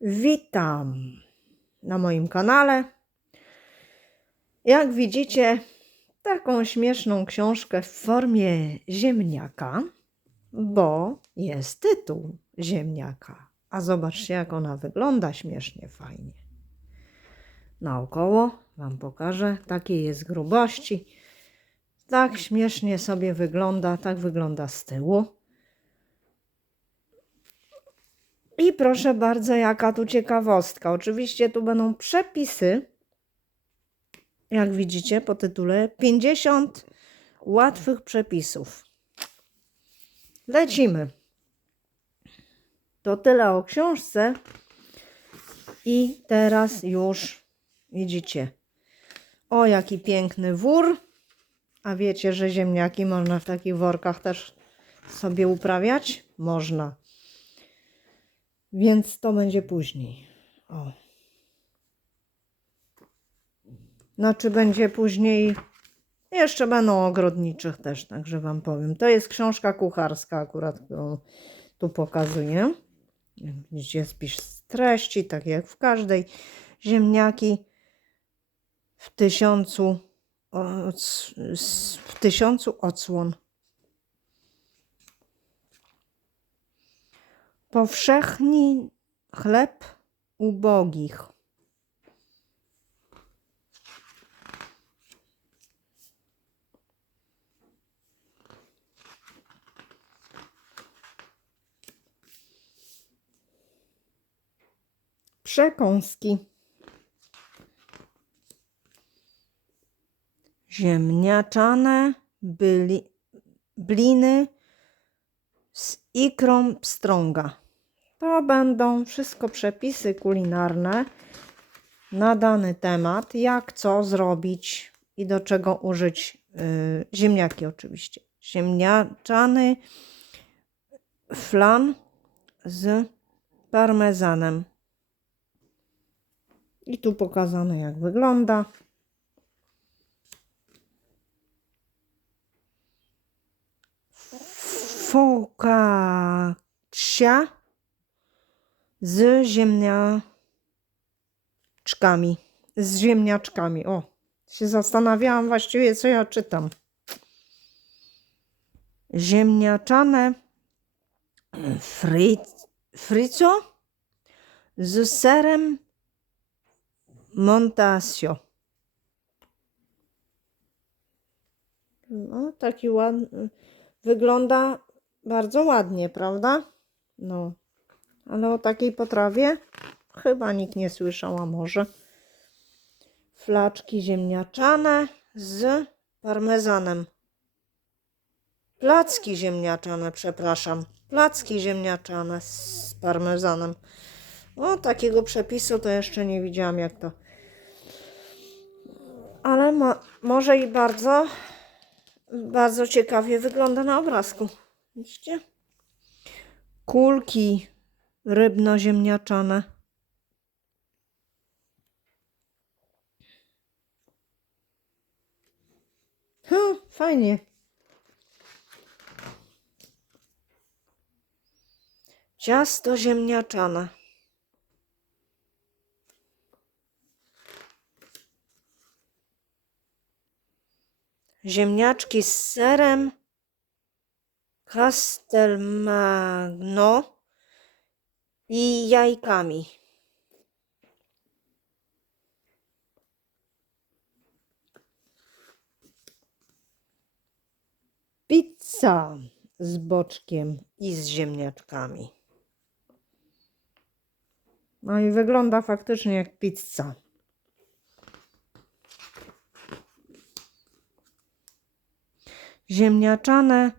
Witam na moim kanale. Jak widzicie, taką śmieszną książkę w formie ziemniaka, bo jest tytuł ziemniaka. A zobaczcie, jak ona wygląda śmiesznie fajnie. Naokoło Wam pokażę, takiej jest grubości. Tak śmiesznie sobie wygląda, tak wygląda z tyłu. I proszę bardzo, jaka tu ciekawostka. Oczywiście tu będą przepisy, jak widzicie po tytule, 50 łatwych przepisów. Lecimy. To tyle o książce. I teraz już widzicie. O, jaki piękny wór. A wiecie, że ziemniaki można w takich workach też sobie uprawiać? Można. Więc to będzie później. O. Znaczy będzie później. Jeszcze będą ogrodniczych też, także Wam powiem. To jest książka kucharska, akurat którą tu pokazuję. Widzicie, spis treści, tak jak w każdej. Ziemniaki w tysiącu, w tysiącu odsłon. Powszechni chleb ubogich. Przekąski. Ziemniaczane byli, bliny z ikrą pstrąga. To będą wszystko przepisy kulinarne na dany temat, jak co zrobić i do czego użyć y, ziemniaki oczywiście. Ziemniaczany flan z parmezanem. I tu pokazane jak wygląda. Focaccia z ziemniaczkami. Z ziemniaczkami. O, się zastanawiałam właściwie, co ja czytam. Ziemniaczane fri, frico z serem Montasio. No, taki ładny. Wygląda bardzo ładnie, prawda? No, ale o takiej potrawie chyba nikt nie słyszał, a może. Flaczki ziemniaczane z parmezanem. Placki ziemniaczane, przepraszam. Placki ziemniaczane z parmezanem. O, takiego przepisu to jeszcze nie widziałam, jak to. Ale mo- może i bardzo, bardzo ciekawie wygląda na obrazku. Widzicie? Kulki rybno-ziemniaczane. Hm, fajnie. Ciasto ziemniaczane. Ziemniaczki z serem. Castelmagno i jajkami. Pizza z boczkiem i z ziemniaczkami. No i wygląda faktycznie jak pizza. Ziemniaczane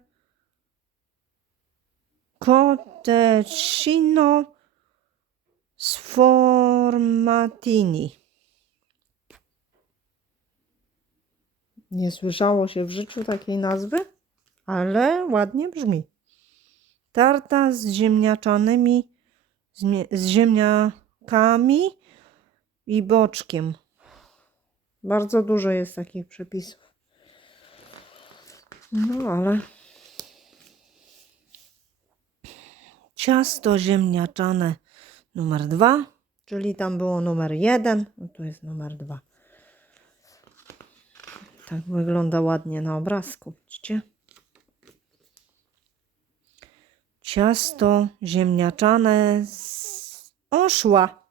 Cotecino sformatini. Nie słyszało się w życiu takiej nazwy, ale ładnie brzmi. Tarta z ziemniaczanymi, z, ziemniakami i boczkiem. Bardzo dużo jest takich przepisów. No ale ciasto ziemniaczane numer dwa, czyli tam było numer jeden, no tu jest numer dwa. Tak wygląda ładnie na obrazku, widzicie? Ciasto ziemniaczane z oszła.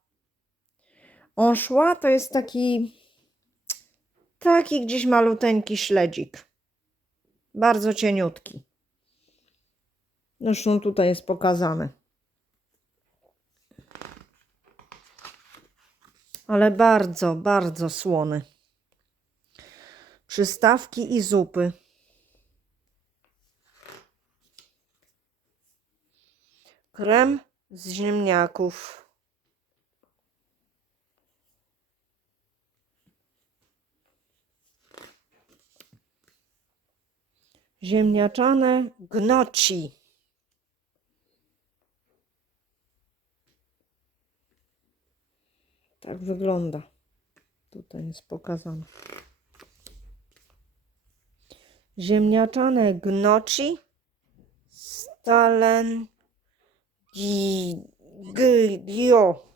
Oszła to jest taki taki gdzieś maluteńki śledzik. Bardzo cieniutki. Zresztą tutaj jest pokazany. Ale bardzo, bardzo słony. Przystawki i zupy. Krem z ziemniaków. Ziemniaczane gnoci. Tak wygląda. Tutaj jest pokazane. Ziemniaczane gnoci. Stalen. gi- gi- Gio.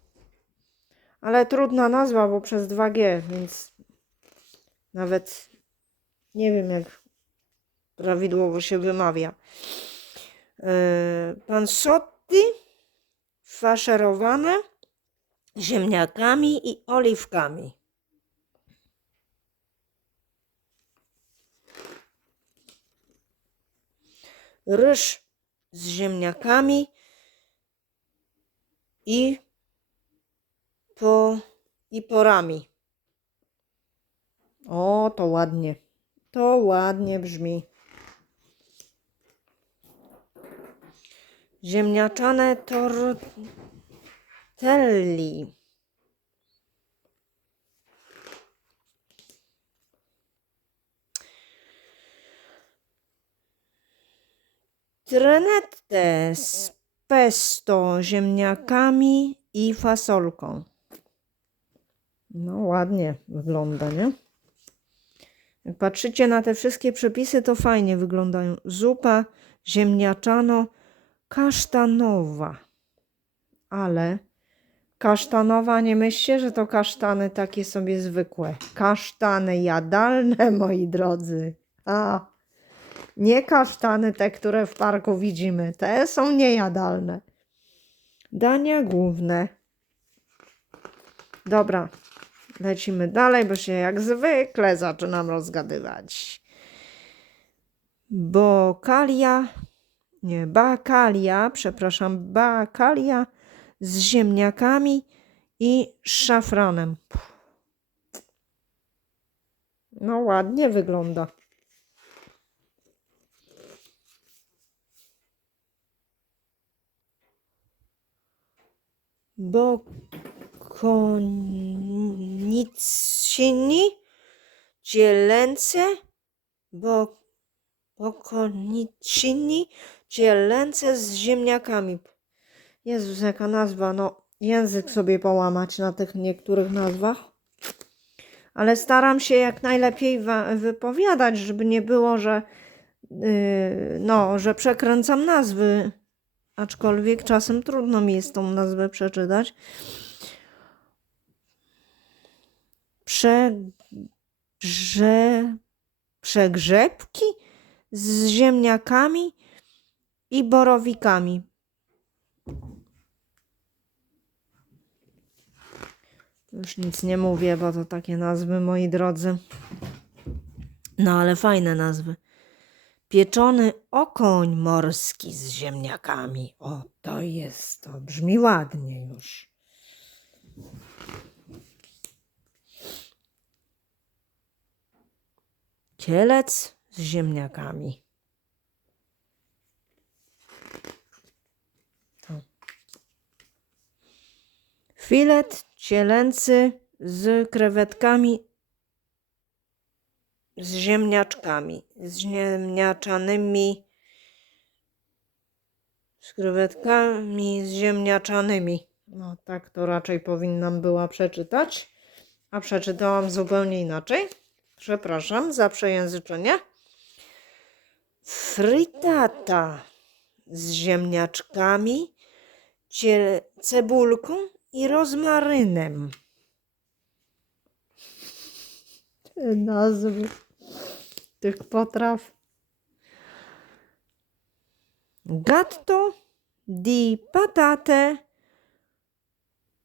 Ale trudna nazwa, bo przez 2G, więc nawet nie wiem, jak prawidłowo się wymawia. Yy, Pansotti faszerowane ziemniakami i oliwkami. Ryż z ziemniakami i po i porami. O, to ładnie. To ładnie brzmi. Ziemniaczane tortelli. Trenette z pesto, ziemniakami i fasolką. No ładnie wygląda, nie? Jak patrzycie na te wszystkie przepisy, to fajnie wyglądają. Zupa ziemniaczano kasztanowa. Ale kasztanowa, nie myślcie, że to kasztany takie sobie zwykłe. Kasztany jadalne, moi drodzy. A, nie kasztany te, które w parku widzimy. Te są niejadalne. Dania główne. Dobra, lecimy dalej, bo się jak zwykle zaczynam rozgadywać. Bokalia, nie, bakalia, przepraszam, bakalia z ziemniakami i szafranem. No ładnie wygląda. Bokonicini, cielęce, bo, bokonicini, cielęce z ziemniakami. Jezus, jaka nazwa, no język sobie połamać na tych niektórych nazwach. Ale staram się jak najlepiej wypowiadać, żeby nie było, że yy, no, że przekręcam nazwy aczkolwiek czasem trudno mi jest tą nazwę przeczytać. Przegrze... Przegrzebki z ziemniakami i borowikami. Już nic nie mówię, bo to takie nazwy, moi drodzy. No ale fajne nazwy. Pieczony okoń morski z ziemniakami. O, to jest, to brzmi ładnie już. Cielec z ziemniakami. Filet cielęcy z krewetkami z ziemniaczkami, z ziemniaczanymi, z krewetkami z ziemniaczanymi. No tak to raczej powinnam była przeczytać, a przeczytałam zupełnie inaczej. Przepraszam za przejęzyczenie. Fritata z ziemniaczkami cie- cebulką i rozmarynem. Te nazwy tych potraw. Gatto di patate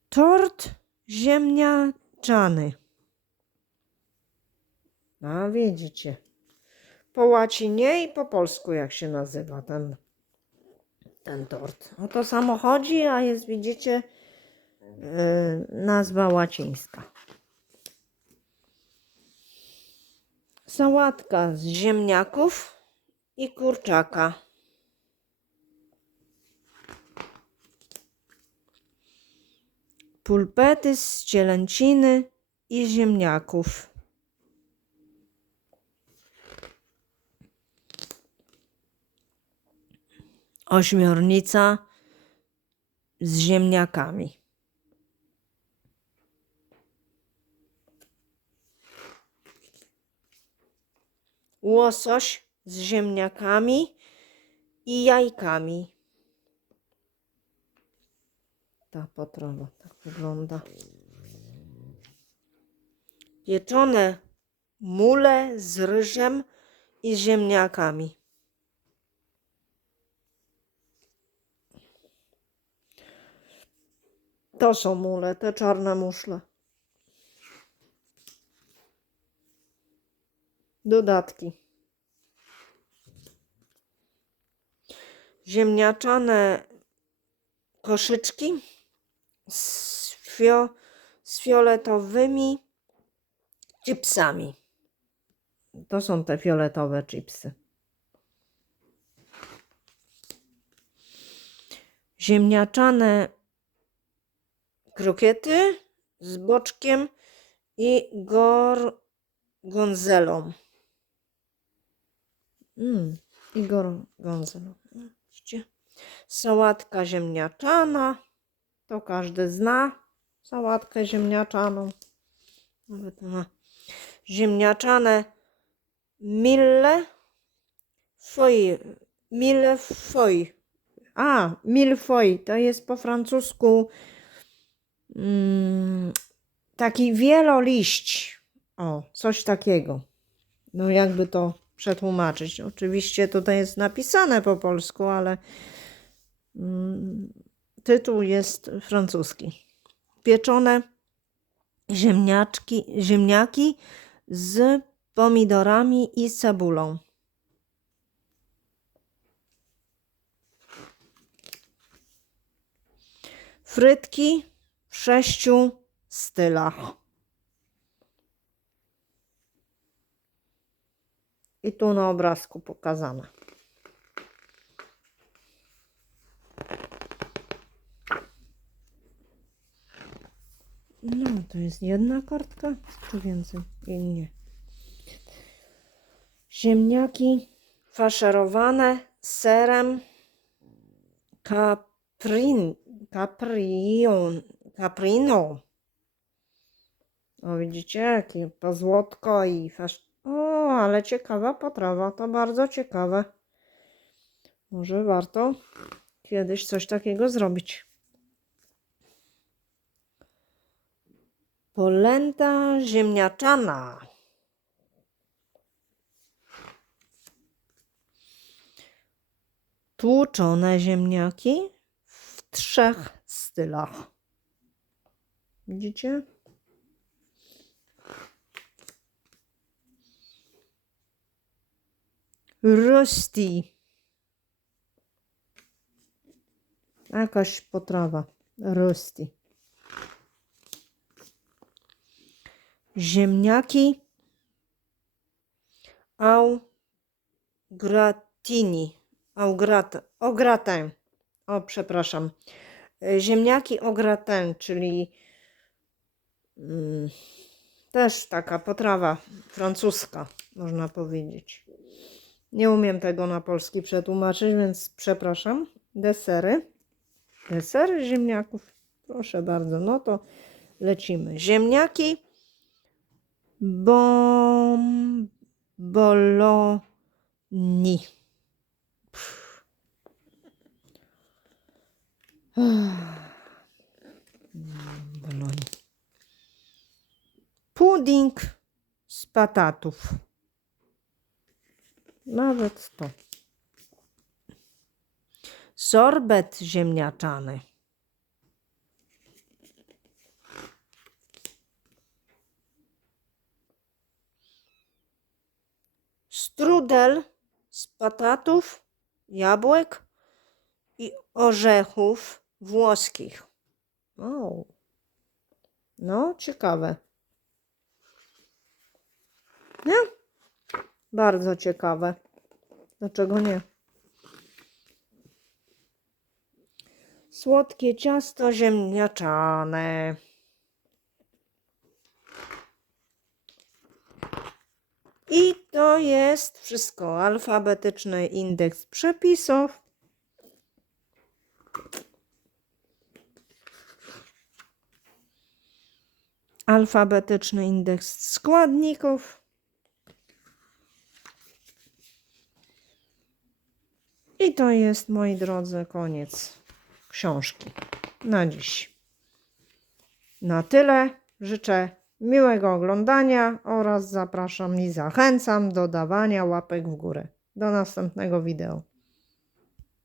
tort ziemniaczany. A widzicie. Po łacinie i po polsku jak się nazywa ten, ten tort. O to samo chodzi, a jest widzicie nazwa łacińska. Sałatka z ziemniaków i kurczaka. Pulpety z cielęciny i ziemniaków. Ośmiornica z ziemniakami. Łosoś z ziemniakami i jajkami. Ta potrawa tak wygląda. Pieczone mule z ryżem i ziemniakami. To są mule, te czarne muszle. Dodatki. Ziemniaczane koszyczki z, fio, z fioletowymi chipsami. To są te fioletowe chipsy. Ziemniaczane krokiety z boczkiem i gorgonzelą. Mm, i gorgonzelą. Widzicie? Sałatka ziemniaczana. To każdy zna sałatkę ziemniaczaną. Nawet ma ziemniaczane mille foi. Mille foi. A, mille to jest po francusku mm, taki wieloliść. O, coś takiego. No jakby to przetłumaczyć. Oczywiście tutaj jest napisane po polsku, ale mm, tytuł jest francuski. Pieczone ziemniaczki, ziemniaki z pomidorami i cebulą. Frytki w sześciu stylach. I tu na obrazku pokazane. No, to jest jedna kartka, czy więcej? I nie. Ziemniaki faszerowane serem caprin, caprion, caprino. O, widzicie, jakie pozłotko i fasz... O, ale ciekawa potrawa, to bardzo ciekawe. Może warto kiedyś coś takiego zrobić. Polenta ziemniaczana. Tłuczone ziemniaki w trzech stylach. Widzicie? Rusty. Jakaś potrawa. Rusty. Ziemniaki au gratini. Au grat, au gratin. O, przepraszam. Ziemniaki au gratin, czyli mm, też taka potrawa francuska, można powiedzieć. Nie umiem tego na polski przetłumaczyć, więc przepraszam. Desery. Desery ziemniaków. Proszę bardzo. No to lecimy. Ziemniaki bom, boloni. Pff. Bologna. Pudding z patatów. Nawet to. Sorbet ziemniaczany. Strudel z patatów, jabłek i orzechów włoskich. O. No, ciekawe. Nie? Bardzo ciekawe. Dlaczego nie? Słodkie ciasto ziemniaczane. I to jest wszystko. Alfabetyczny indeks przepisów. Alfabetyczny indeks składników. I to jest, moi drodzy, koniec książki na dziś. Na tyle. Życzę miłego oglądania oraz zapraszam i zachęcam do dawania łapek w górę. Do następnego wideo.